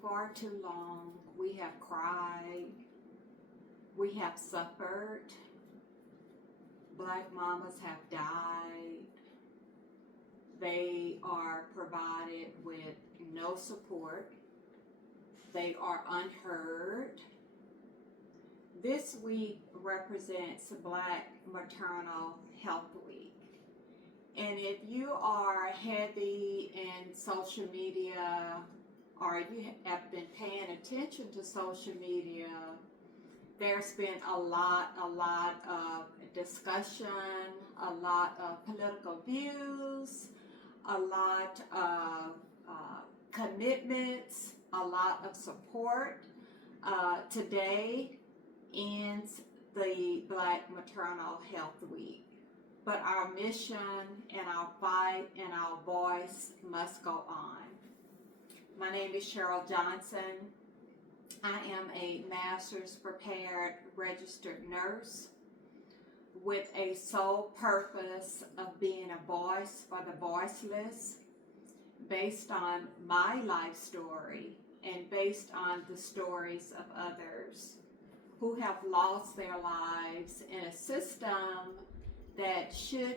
far too long. We have cried. We have suffered. Black mamas have died. They are provided with no support. They are unheard. This week represents Black Maternal Health Week. And if you are heavy in social media or you have been paying attention to social media, there's been a lot of discussion, a lot of political views, a lot of commitments, a lot of support. Today ends the Black Maternal Health Week, but our mission and our fight and our voice must go on. My name is Cheryl Johnson. I am a master's prepared registered nurse with a sole purpose of being a voice for the voiceless, based on my life story and based on the stories of others who have lost their lives in a system that should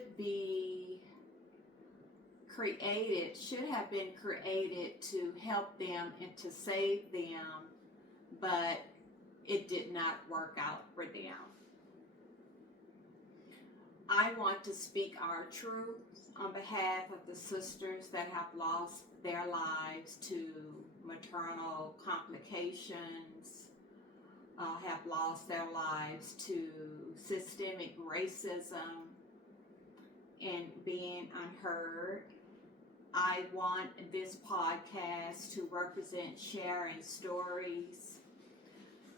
have been created to help them and to save them, but it did not work out for them. I want to speak our truth on behalf of the sisters that have lost their lives to maternal complications, have lost their lives to systemic racism and being unheard. I want this podcast to represent sharing stories,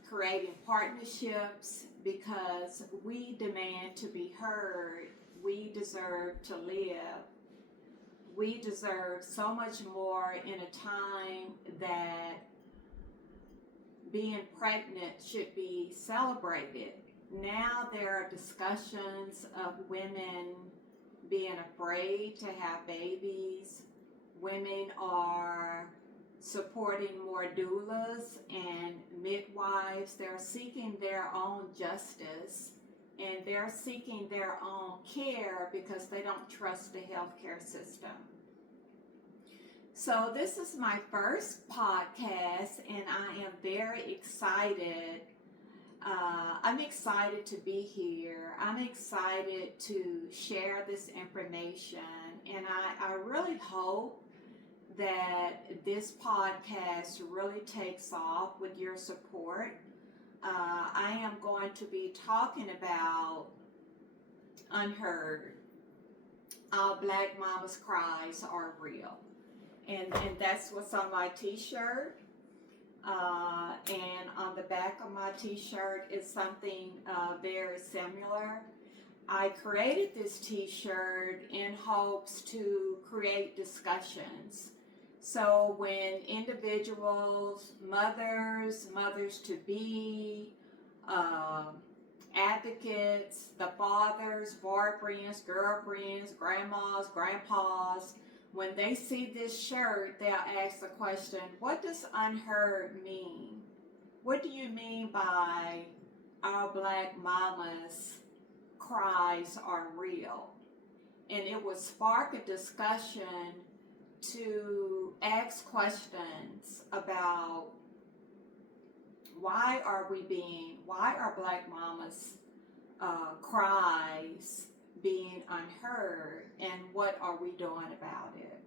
creating partnerships, because we demand to be heard. We deserve to live. We deserve so much more in a time that being pregnant should be celebrated. Now there are discussions of women being afraid to have babies. Women are supporting more doulas and midwives. They're seeking their own justice and they're seeking their own care because they don't trust the healthcare system. So this is my first podcast and I am very excited. I'm excited to be here. I'm excited to share this information, and I really hope that this podcast really takes off with your support. I am going to be talking about Unheard. Our Black Mama's Cries Are Real. And that's what's on my t-shirt. And on the back of my t-shirt is something very similar. I created this t-shirt in hopes to create discussions. So when individuals, mothers-to-be, advocates, the fathers, boyfriends, girlfriends, grandmas, grandpas, when they see this shirt, they'll ask the question, what does unheard mean? What do you mean by our Black mamas' cries are real? And it would spark a discussion to ask questions about why are Black mamas' cries being unheard, and what are we doing about it?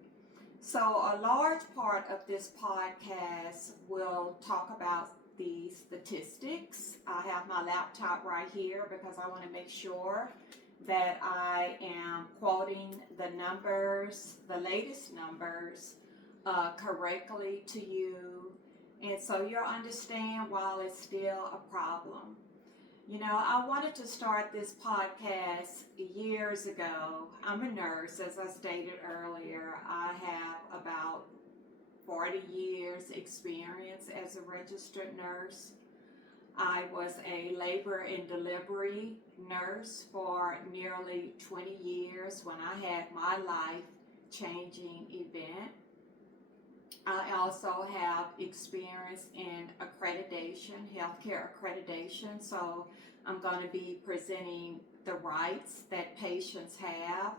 So a large part of this podcast will talk about the statistics. I have my laptop right here because I want to make sure that I am quoting the numbers, the latest numbers, correctly to you, and so you'll understand while it's still a problem. You know, I wanted to start this podcast years ago. I'm a nurse, as I stated earlier. I have about 40 years experience as a registered nurse. I was a labor and delivery nurse for nearly 20 years when I had my life-changing event. I also have experience in accreditation, healthcare accreditation. So I'm going to be presenting the rights that patients have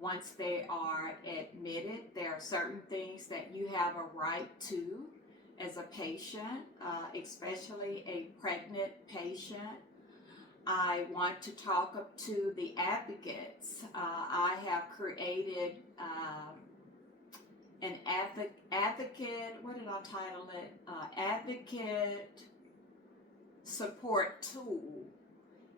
once they are admitted. There are certain things that you have a right to as a patient, especially a pregnant patient. I want to talk up to the advocates. I have created an advocate, what did I title it? Advocate support tool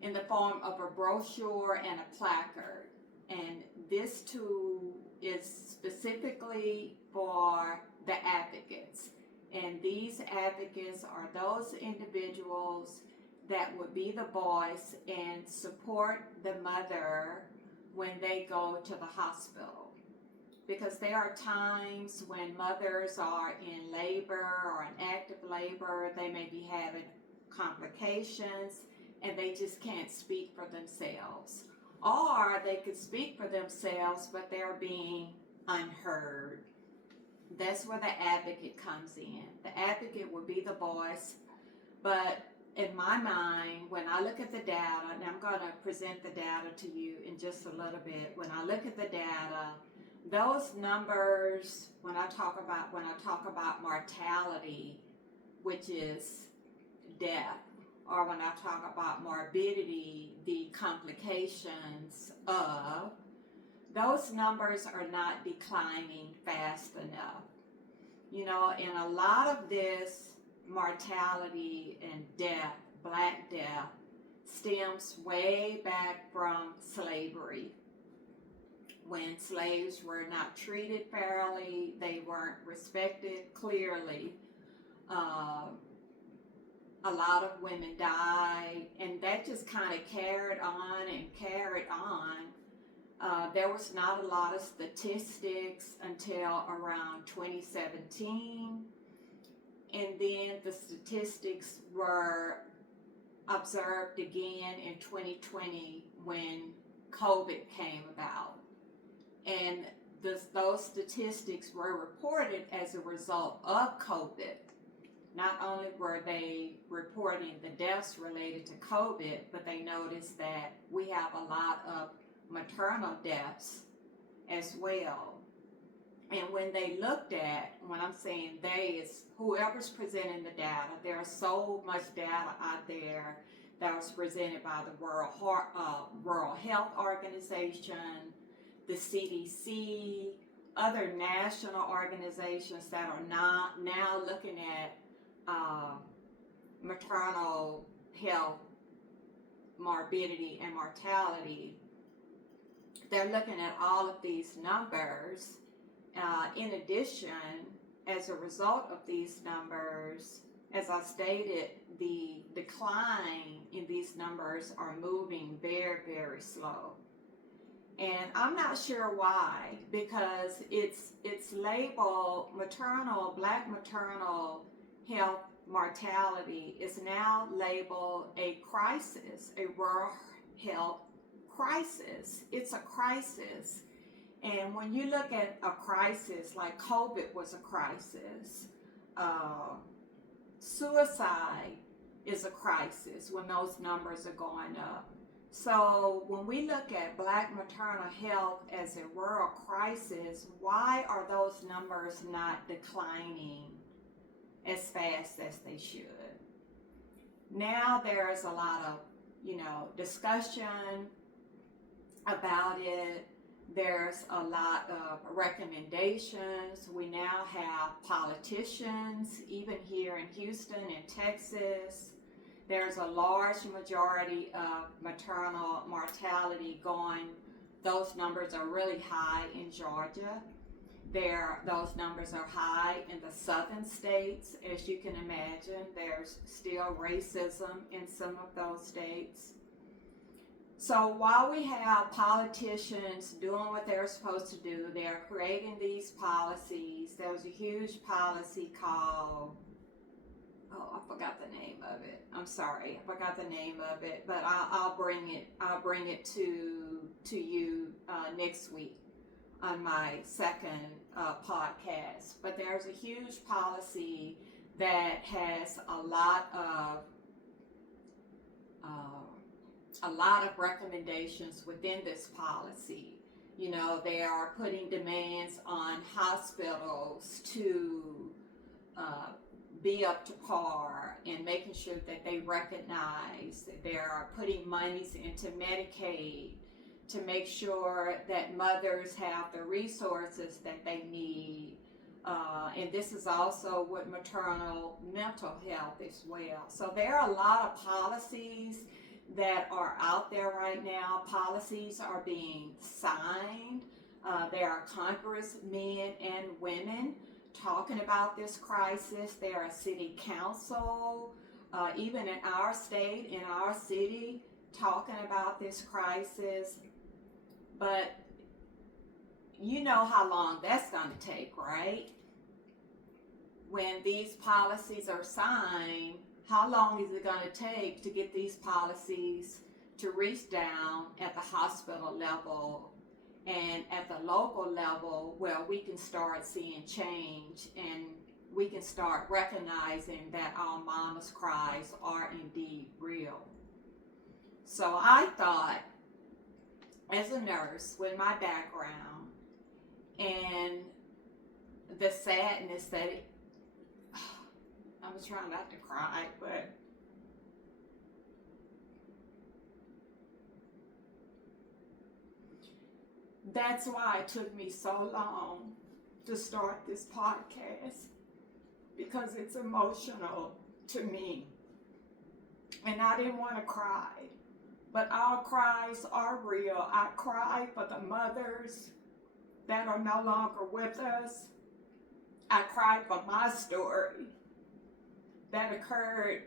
in the form of a brochure and a placard. And this tool is specifically for the advocates. And these advocates are those individuals that would be the voice and support the mother when they go to the hospital. Because there are times when mothers are in labor or in active labor, they may be having complications and they just can't speak for themselves. Or they could speak for themselves, but they're being unheard. That's where the advocate comes in. The advocate will be the voice, but in my mind, when I look at the data, and I'm going to present the data to you in just a little bit, when I look at the data, those numbers, when I talk about mortality, which is death, or when I talk about morbidity, the complications of, those numbers are not declining fast enough. You know, and a lot of this mortality and death, black death, stems way back from slavery. When slaves were not treated fairly, they weren't respected clearly. A lot of women died, and that just kind of carried on and carried on. There was not a lot of statistics until around 2017, and then the statistics were observed again in 2020 when COVID came about. And those statistics were reported as a result of COVID. Not only were they reporting the deaths related to COVID, but they noticed that we have a lot of maternal deaths as well. And when they looked at, when I'm saying they, is whoever's presenting the data, there's so much data out there that was presented by the World Health Organization, the CDC, other national organizations that are now looking at maternal health, morbidity, and mortality. They're looking at all of these numbers. In addition, as a result of these numbers, as I stated, the decline in these numbers are moving very, very slow. And I'm not sure why, because it's labeled black maternal health mortality is now labeled a crisis, a rural health crisis. It's a crisis. And when you look at a crisis, like COVID was a crisis, suicide is a crisis when those numbers are going up. So when we look at black maternal health as a rural crisis, why are those numbers not declining as fast as they should? Now there's a lot of, discussion about it. There's a lot of recommendations. We now have politicians, even here in Houston and Texas. There's a large majority of maternal mortality those numbers are really high in Georgia. Those numbers are high in the southern states. As you can imagine, there's still racism in some of those states. So while we have politicians doing what they're supposed to do, they're creating these policies. There was a huge policy called, I forgot the name of it. I'm sorry, I forgot the name of it, but I'll bring it to you next week on my second podcast, but there's a huge policy that has a lot of recommendations within this policy. You know, they are putting demands on hospitals to be up to par and making sure that they recognize that they are putting monies into Medicaid to make sure that mothers have the resources that they need. And this is also with maternal mental health as well. So there are a lot of policies that are out there right now. Policies are being signed. There are congressmen and women talking about this crisis. There are city council, even in our state, in our city, talking about this crisis. But you know how long that's going to take, right? When these policies are signed, how long is it going to take to get these policies to reach down at the hospital level and at the local level where we can start seeing change and we can start recognizing that our mama's cries are indeed real? So I thought, as a nurse with my background and the sadness that I was trying not to cry, but that's why it took me so long to start this podcast, because it's emotional to me. And I didn't want to cry, but our cries are real. I cry for the mothers that are no longer with us. I cry for my story that occurred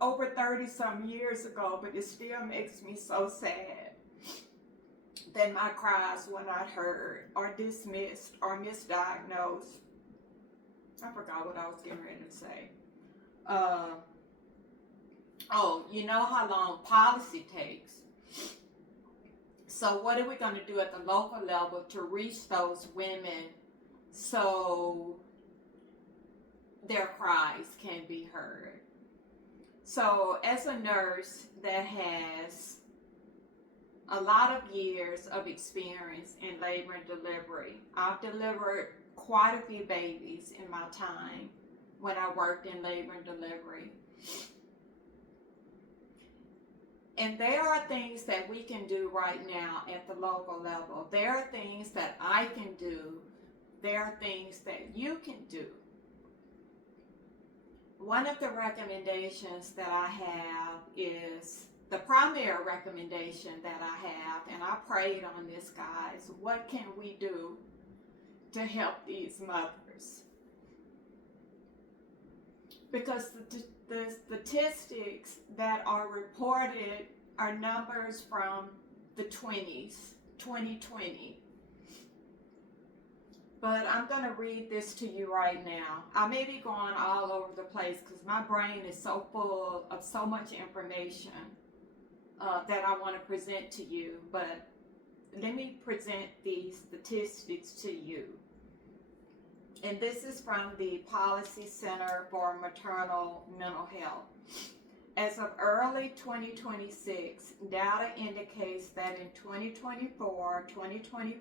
over 30 some years ago, but it still makes me so sad that my cries were not heard or dismissed or misdiagnosed. I forgot what I was getting ready to say. You know how long policy takes. So what are we going to do at the local level to reach those women so their cries can be heard? So as a nurse that has a lot of years of experience in labor and delivery, I've delivered quite a few babies in my time when I worked in labor and delivery. And there are things that we can do right now at the local level. There are things that I can do. There are things that you can do. One of the recommendations that I have is the primary recommendation that I have, and I prayed on this, guys. What can we do to help these mothers? Because the statistics that are reported are numbers from the 2020. But I'm going to read this to you right now. I may be going all over the place because my brain is so full of so much information that I want to present to you. But let me present these statistics to you. And this is from the Policy Center for Maternal Mental Health. As of early 2026, data indicates that in 2024-2025,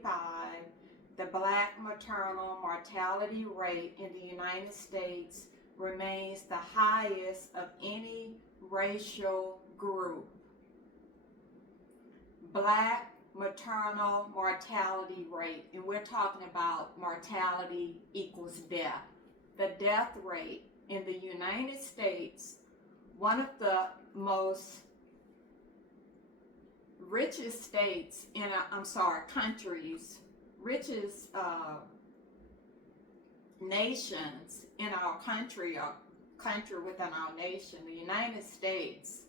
the Black maternal mortality rate in the United States remains the highest of any racial group. Black maternal mortality rate, and we're talking about mortality equals death. The death rate in the United States, one of the most richest states countries, richest nations in our country, or country within our nation, the United States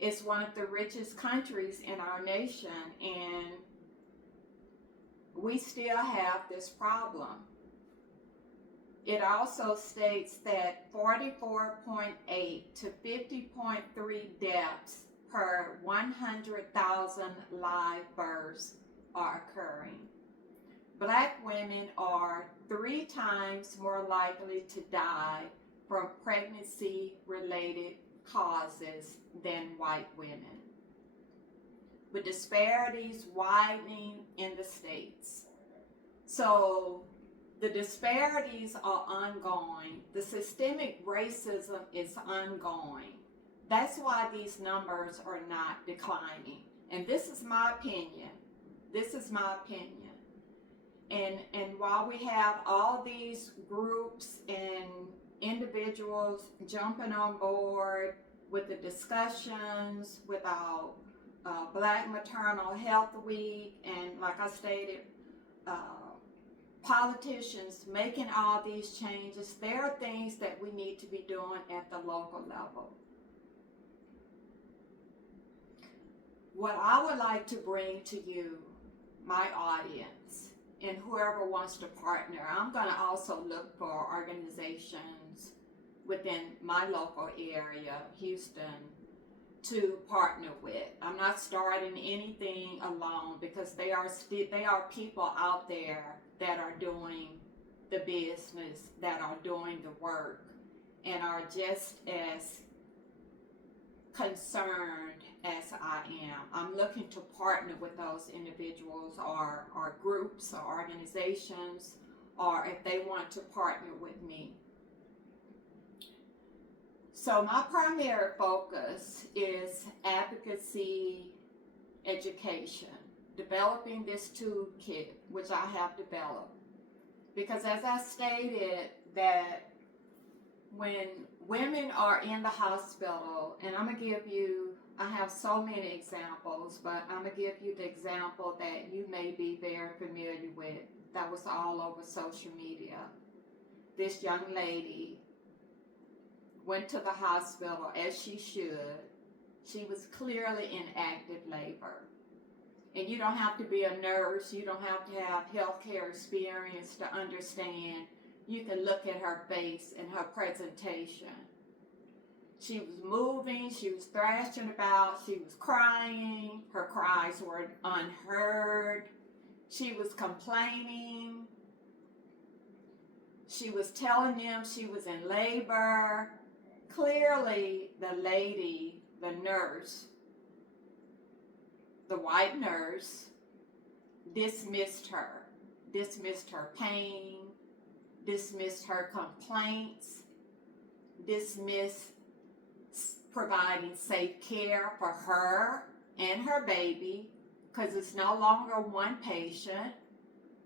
is one of the richest countries in our nation, and we still have this problem. It also states that 44.8 to 50.3 deaths per 100,000 live births are occurring. Black women are 3 times more likely to die from pregnancy-related causes than white women, with disparities widening in the states. So the disparities are ongoing. The systemic racism is ongoing. That's why these numbers are not declining. And this is my opinion. This is my opinion. And while we have all these groups and individuals jumping on board with the discussions, with our Black Maternal Health Week, and like I stated, politicians making all these changes, there are things that we need to be doing at the local level. What I would like to bring to you, my audience, and whoever wants to partner, I'm going to also look for organizations within my local area, Houston, to partner with. I'm not starting anything alone because they are people out there that are doing the business, that are doing the work, and are just as concerned as I am. I'm looking to partner with those individuals or groups or organizations, or if they want to partner with me. So my primary focus is advocacy education, developing this toolkit, which I have developed. Because as I stated, that when women are in the hospital, and I'm going to give you, I have so many examples, but I'm going to give you the example that you may be very familiar with, that was all over social media. This young lady went to the hospital, as she should. She was clearly in active labor. And you don't have to be a nurse, you don't have to have healthcare experience to understand. You can look at her face and her presentation. She was moving, she was thrashing about, she was crying, her cries were unheard. She was complaining. She was telling them she was in labor. Clearly, the lady, the nurse, the white nurse, dismissed her pain, dismissed her complaints, dismissed providing safe care for her and her baby, because it's no longer one patient.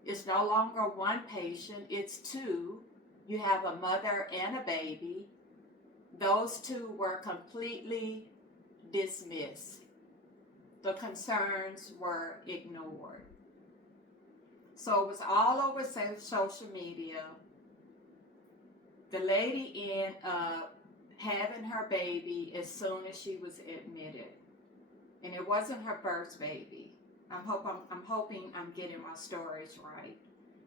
It's no longer one patient, it's 2. You have a mother and a baby. Those 2 were completely dismissed. The concerns were ignored. So it was all over social media. The lady ended up having her baby as soon as she was admitted. And it wasn't her first baby. I'm hoping I'm getting my stories right.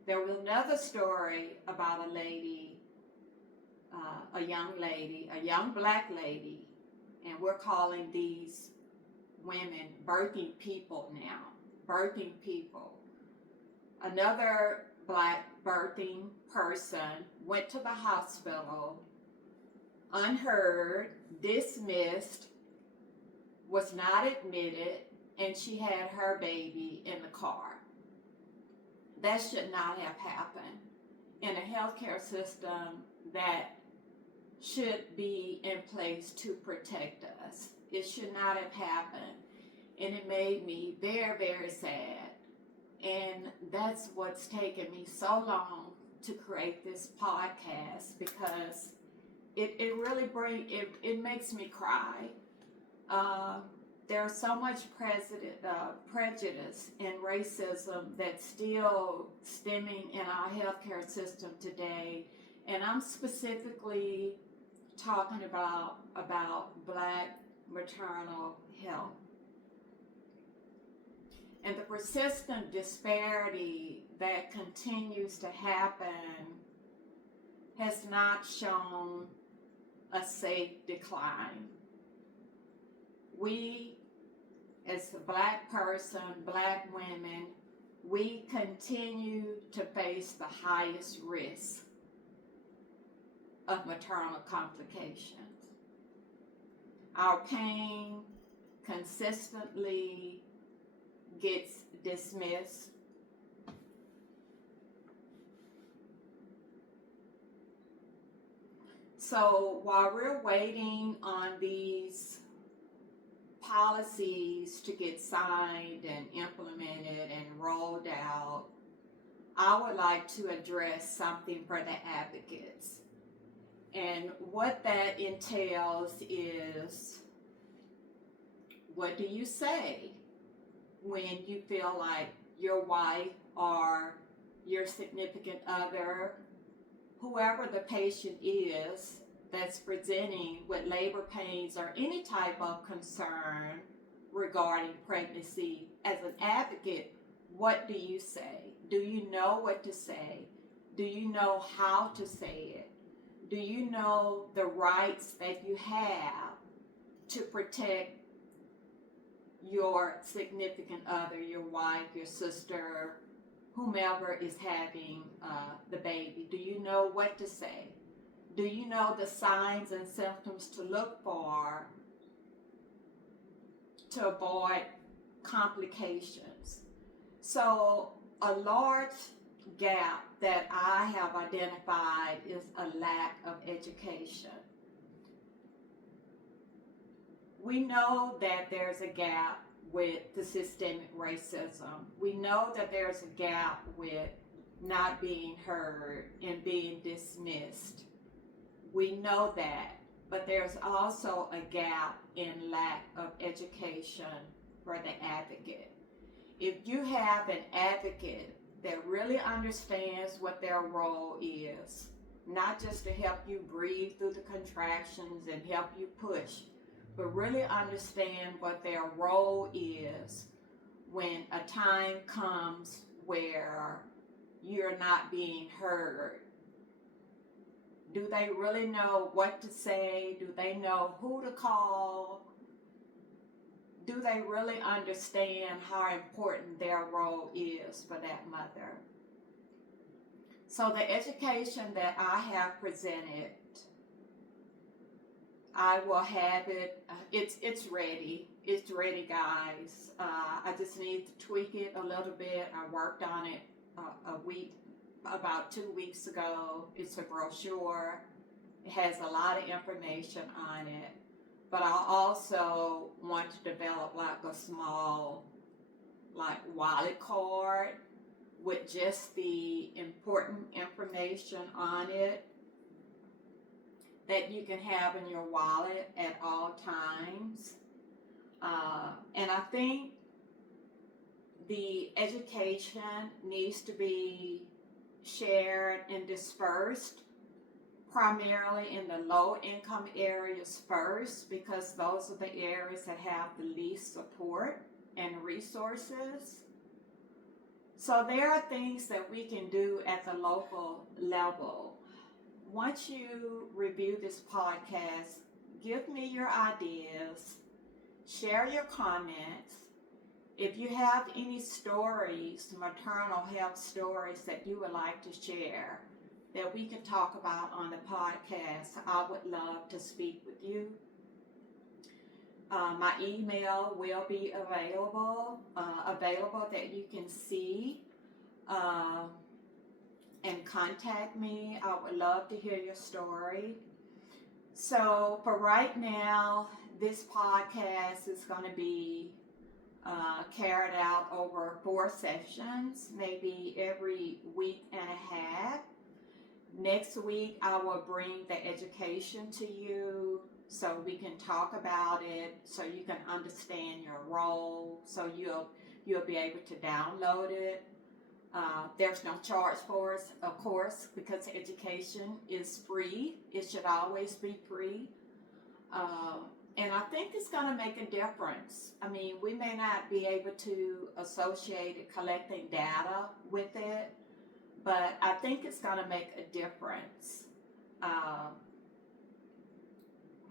There was another story about a lady, a young black lady, and we're calling these women birthing people now, birthing people. Another black birthing person went to the hospital, unheard, dismissed, was not admitted, and she had her baby in the car. That should not have happened in a healthcare system that should be in place to protect us. It should not have happened. And it made me very, very sad. And that's what's taken me so long to create this podcast, because it really it makes me cry. There's so much prejudice and racism that's still stemming in our healthcare system today. And I'm specifically talking about Black maternal health. And the persistent disparity that continues to happen has not shown a safe decline. We, as a Black person, Black women, we continue to face the highest risk of maternal complications. Our pain consistently gets dismissed. So while we're waiting on these policies to get signed and implemented and rolled out, I would like to address something for the advocates. And what that entails is, what do you say when you feel like your wife or your significant other, whoever the patient is that's presenting with labor pains or any type of concern regarding pregnancy? As an advocate, what do you say? Do you know what to say? Do you know how to say it? Do you know the rights that you have to protect your significant other, your wife, your sister, whomever is having the baby? Do you know what to say? Do you know the signs and symptoms to look for to avoid complications? So a large gap that I have identified is a lack of education. We know that there's a gap with the systemic racism. We know that there's a gap with not being heard and being dismissed. We know that, but there's also a gap in lack of education for the advocate. If you have an advocate that really understands what their role is, not just to help you breathe through the contractions and help you push, but really understand what their role is when a time comes where you're not being heard. Do they really know what to say? Do they know who to call? Do they really understand how important their role is for that mother? So the education that I have presented, I will have it. It's ready. It's ready, guys. I just need to tweak it a little bit. I worked on it about 2 weeks ago. It's a brochure. It has a lot of information on it. But I also want to develop like a small wallet card with just the important information on it that you can have in your wallet at all times. And I think the education needs to be shared and dispersed primarily in the low income areas first, because those are the areas that have the least support and resources. So there are things that we can do at the local level. Once you review this podcast, give me your ideas, share your comments. If you have any stories, maternal health stories that you would like to share that we can talk about on the podcast, I would love to speak with you. My email will be available that you can see and contact me. I would love to hear your story. So for right now, this podcast is going to be carried out over 4 sessions, maybe every week and a half. Next week, I will bring the education to you so we can talk about it, so you can understand your role, so you'll be able to download it. There's no charge for it, of course, because education is free. It should always be free. And I think it's going to make a difference. I mean, we may not be able to associate it, collecting data with it, but I think it's going to make a difference.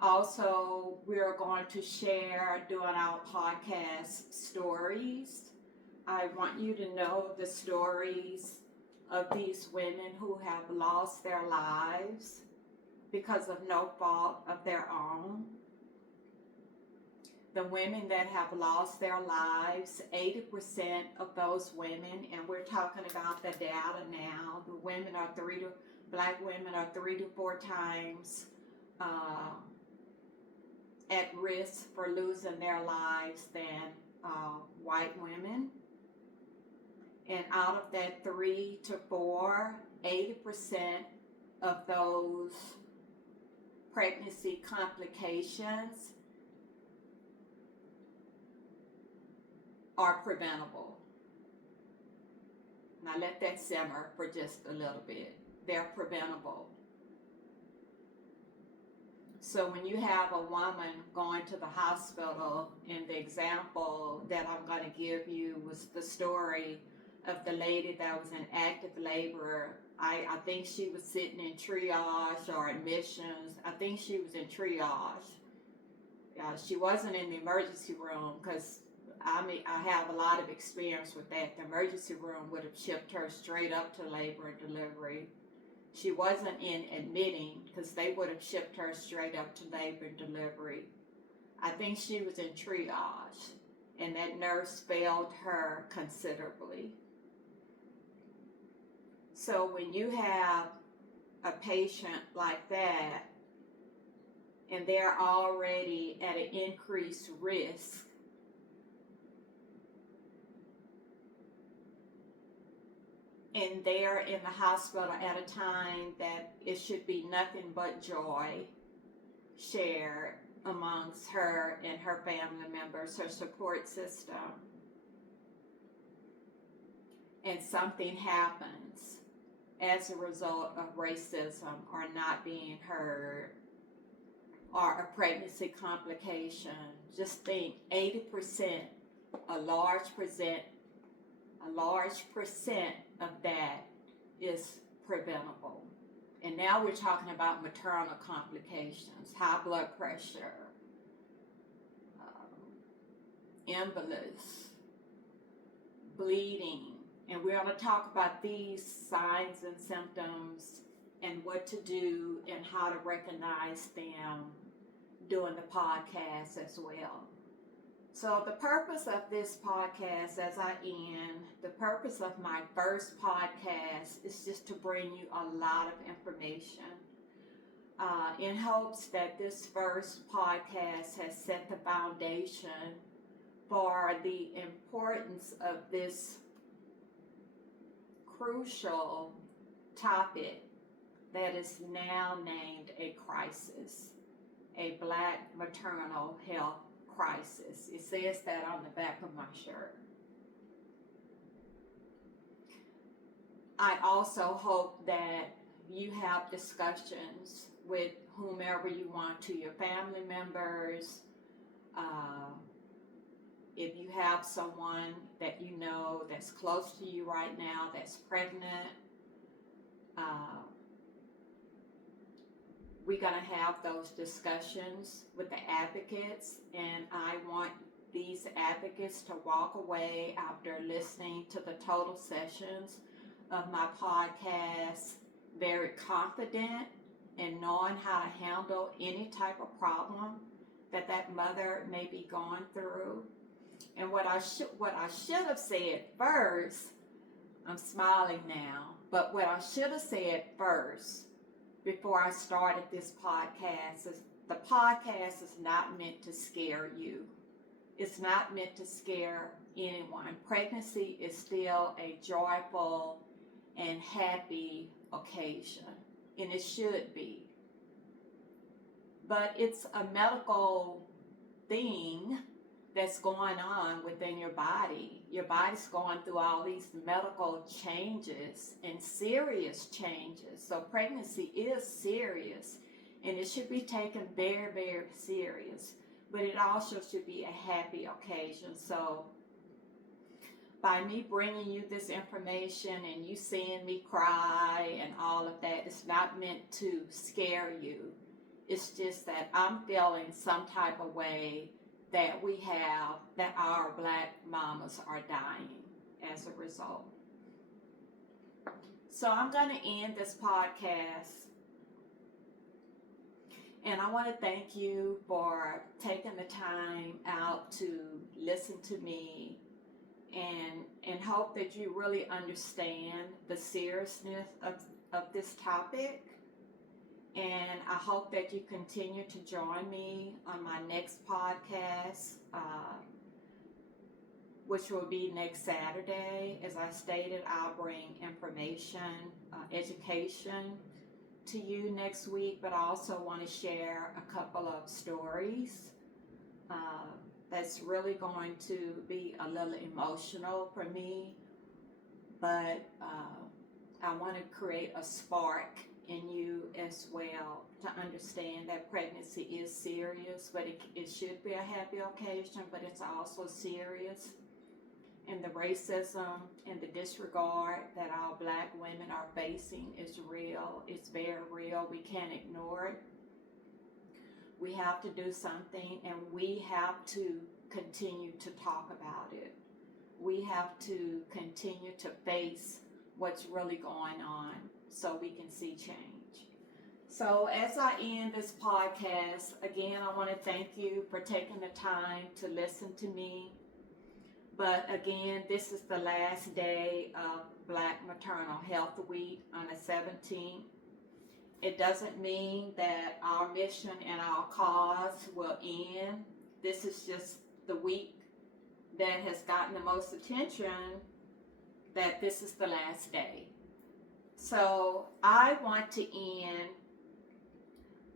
Also, we're going to share, during our podcast, stories I want you to know the stories of these women who have lost their lives because of no fault of their own. The women that have lost their lives, 80% of those women, and we're talking about the data now, black women are 3 to 4 times at risk for losing their lives than white women. And out of that 3 to 4, 80% of those pregnancy complications are preventable. Now let that simmer for just a little bit. They're preventable. So when you have a woman going to the hospital, and the example that I'm going to give you was the story of the lady that was in active labor. I think she was sitting in triage or admissions. I think she was in triage. She wasn't in the emergency room, because I have a lot of experience with that. The emergency room would have shipped her straight up to labor and delivery. She wasn't in admitting, because they would have shipped her straight up to labor and delivery. I think she was in triage, and that nurse failed her considerably. So when you have a patient like that, and they're already at an increased risk, and they're in the hospital at a time that it should be nothing but joy shared amongst her and her family members, her support system, and something happens as a result of racism or not being heard, or a pregnancy complication, just think 80%, a large percent of that is preventable. And now we're talking about maternal complications, high blood pressure, embolus, bleeding. And we're going to talk about these signs and symptoms and what to do and how to recognize them during the podcast as well. So the purpose of this podcast, as I end, the purpose of my first podcast is just to bring you a lot of information in hopes that this first podcast has set the foundation for the importance of this crucial topic that is now named a crisis, a Black maternal health crisis. It says that on the back of my shirt. I also hope that you have discussions with whomever you want to, your family members. If you have someone that you know that's close to you right now that's pregnant, we're going to have those discussions with the advocates, and I want these advocates to walk away after listening to the total sessions of my podcast very confident in knowing how to handle any type of problem that mother may be going through. And what I should have said first, I'm smiling now, but what I should have said first before I started this podcast is the podcast is not meant to scare you. It's not meant to scare anyone. Pregnancy is still a joyful and happy occasion, and it should be. But it's a medical thing that's going on within your body. Your body's going through all these medical changes and serious changes. So pregnancy is serious, and it should be taken very, very serious. But it also should be a happy occasion. So by me bringing you this information and you seeing me cry and all of that, it's not meant to scare you. It's just that I'm feeling some type of way that our Black mamas are dying. as a result. So I'm going to end this podcast, and I want to thank you for taking the time out to listen to me, and hope that you really understand the seriousness of this topic. And I hope that you continue to join me on my next podcast, which will be next Saturday. As I stated, I'll bring information, education to you next week, but I also want to share a couple of stories that's really going to be a little emotional for me, but I want to create a spark in you as well to understand that pregnancy is serious, but it should be a happy occasion, but it's also serious. And the racism and the disregard that our Black women are facing is real. It's very real. We can't ignore it. We have to do something, and we have to continue to talk about it. We have to continue to face what's really going on so we can see change. So as I end this podcast, again, I want to thank you for taking the time to listen to me. But again, this is the last day of Black Maternal Health Week on the 17th. It doesn't mean that our mission and our cause will end. This is just the week that has gotten the most attention, that this is the last day. So I want to end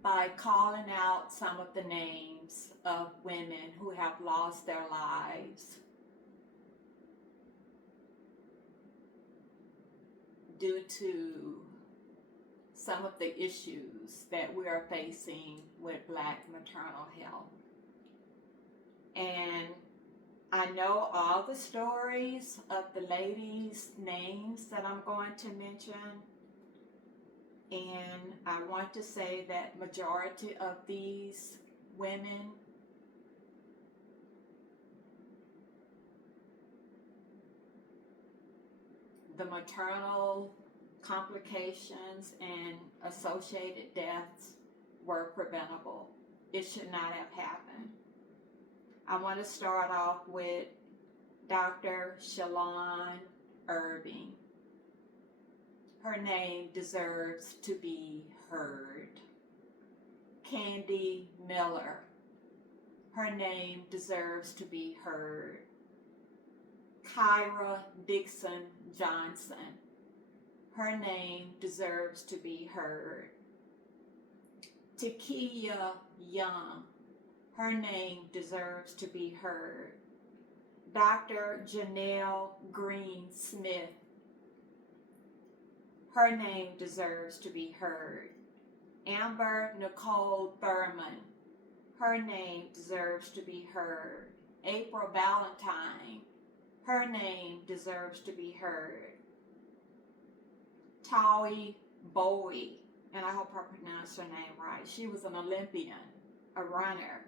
by calling out some of the names of women who have lost their lives due to some of the issues that we are facing with Black maternal health. And I know all the stories of the ladies' names that I'm going to mention, and I want to say that majority of these women the maternal complications and associated deaths were preventable. It should not have happened. I want to start off with Dr. Shalon Irving. Her name deserves to be heard. Candy Miller. Her name deserves to be heard. Kyra Dixon Johnson. Her name deserves to be heard. Takia Young. Her name deserves to be heard. Dr. Janelle Green Smith. Her name deserves to be heard. Amber Nicole Thurman. Her name deserves to be heard. April Valentine. Her name deserves to be heard. Tawi Bowie, and I hope I pronounced her name right. She was an Olympian, a runner,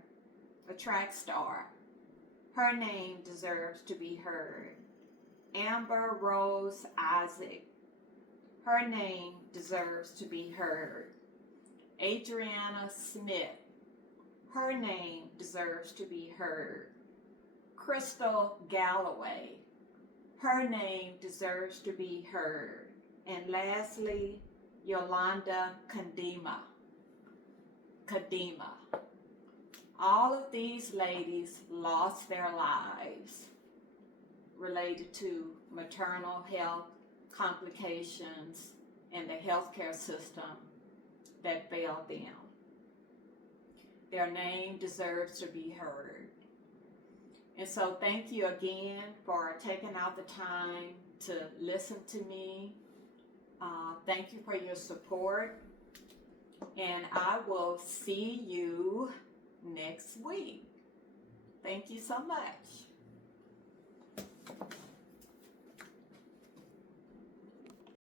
a track star. Her name deserves to be heard. Amber Rose Isaac. Her name deserves to be heard. Adriana Smith. Her name deserves to be heard. Crystal Galloway. Her name deserves to be heard. And lastly, Yolanda Kadima. All of these ladies lost their lives related to maternal health complications and the healthcare system that failed them. Their name deserves to be heard. And so thank you again for taking out the time to listen to me. Thank you for your support. And I will see you next week. Thank you so much.